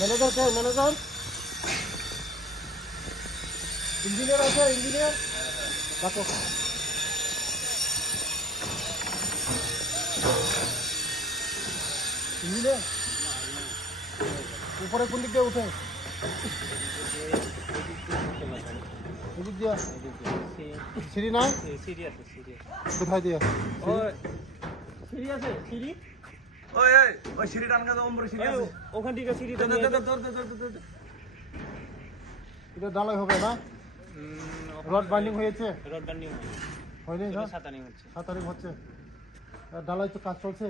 Manager কে manager engineer আছে engineer রাখো engineer উপরে কোন দিক দিয়ে উঠে এদিক দিয়া সিঁড়ি নাই সিঁড়ি আছে সিঁড়ি কোথায় দিয়া সিঁড়ি আছে সিঁড়ি ওই ওই ওই সিঁড়িটা আনকে দাও ওমরে সিঁড়ি আছে ওখান থেকে সিঁড়িটা দর নিয়ে দর দর দর দর এটা ঢালাই হবে না রড বাইন্ডিং হয়েছে রড ডান্ডিং হয়নি না সাতানিং হচ্ছে 7 তারিখ হচ্ছে ঢালাই তো কাজ চলছে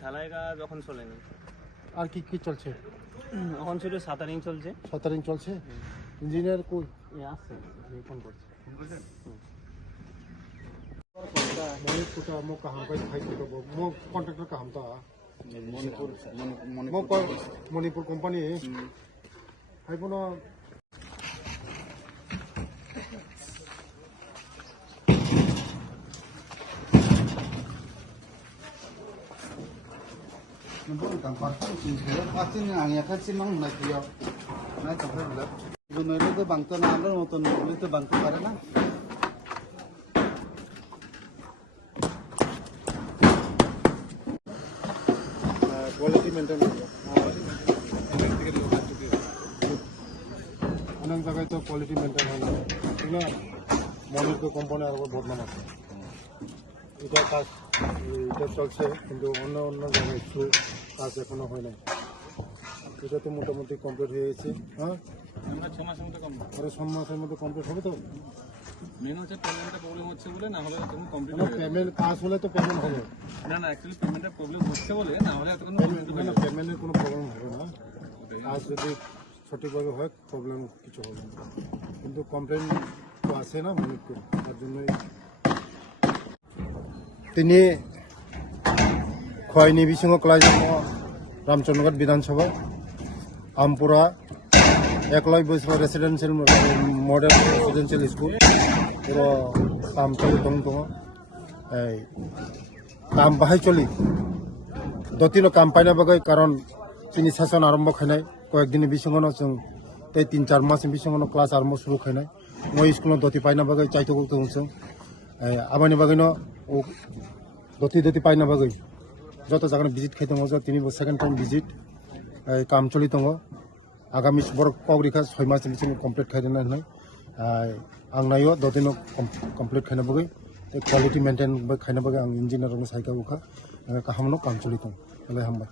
ঢালাই কাজ যখন চলেনি আর কি কি চলছে এখন শুধু সাতানিং চলছে 7 তারিখ চলছে ইঞ্জিনিয়ার কই আসছে ফোন করছে मणिपुर का मो कहाँ का दिखाई दे रहा मो कॉन्ट्रैक्टर का हम था मणिपुर कंपनी है बोलो Nunggu tangkap sih, pasti nih angin kan sih mang naik dia, naik sampai berapa? Gunung itu bangtu namanya motor itu bangtu karena quality maintain अनेक जगह तो क्वालिटी मेंटेन है ठीक ना मणिपुर कंपनी और बहुत नाम আছে এটা কাজ এটা চলছে কিন্তু অন্য অন্য জায়গায় একটু কাজ এখনো হয় নাই এটা তো মোটামুটি কমপ্লিট হয়ে গেছে হ্যাঁ আমরা 6 মাসের মধ্যে কমপ্লিট আরো 6 মাসের মধ্যে কমপ্লিট হবে তো মেন হচ্ছে পেমেন্টটা প্রবলেম হচ্ছে বলে না হলে তুমি কমপ্লিট মানে পেমেন্ট কাজ হলে তো পেমেন্ট হবে না না অ্যাকচুয়ালি পেমেন্টের প্রবলেম হচ্ছে বলে না হলে এতক্ষণ না পেমেন্টের কোনো প্রবলেম হবে না কাজ যদি সঠিকভাবে হয় প্রবলেম কিছু হবে না কিন্তু কমপ্লেন তো আসে না মণিপুর তার জন্যই তিনি খয়নি বিসিং ক্লাস রামচন্দ্রগড় বিধানসভা Ampura Eklavya residential model residential school पुरो काम चली दं काम बाहाय चली दतिनो काम पाइना बागै कारण তিনি শাসন আরম্ভ খাইনাই কয়েকদিনের বিসঙ্গনো जों 3-4 মাস বিসঙ্গনো ক্লাস আরম্ভ শুরু খাইনাই মই স্কুল দতি পাইনা বাগै চাইতো जों আবানি বাগैनो দতি পাইনা বাগै যত জায়গায় ভিজিট খাই दङ তিনি সেকেন্ড টাইম ভিজিট काम চলি दङ आगामी बर पौरिखा 6 मास बिसिम कमप्लीट खाइदों होननाय आं नायो ददिनो कमप्लीट खाइना बगै क्वालिटी मेंटेन खाइना बगै आं इंजिनियर साइका उखा काहामनो काम चलिदों हामबाय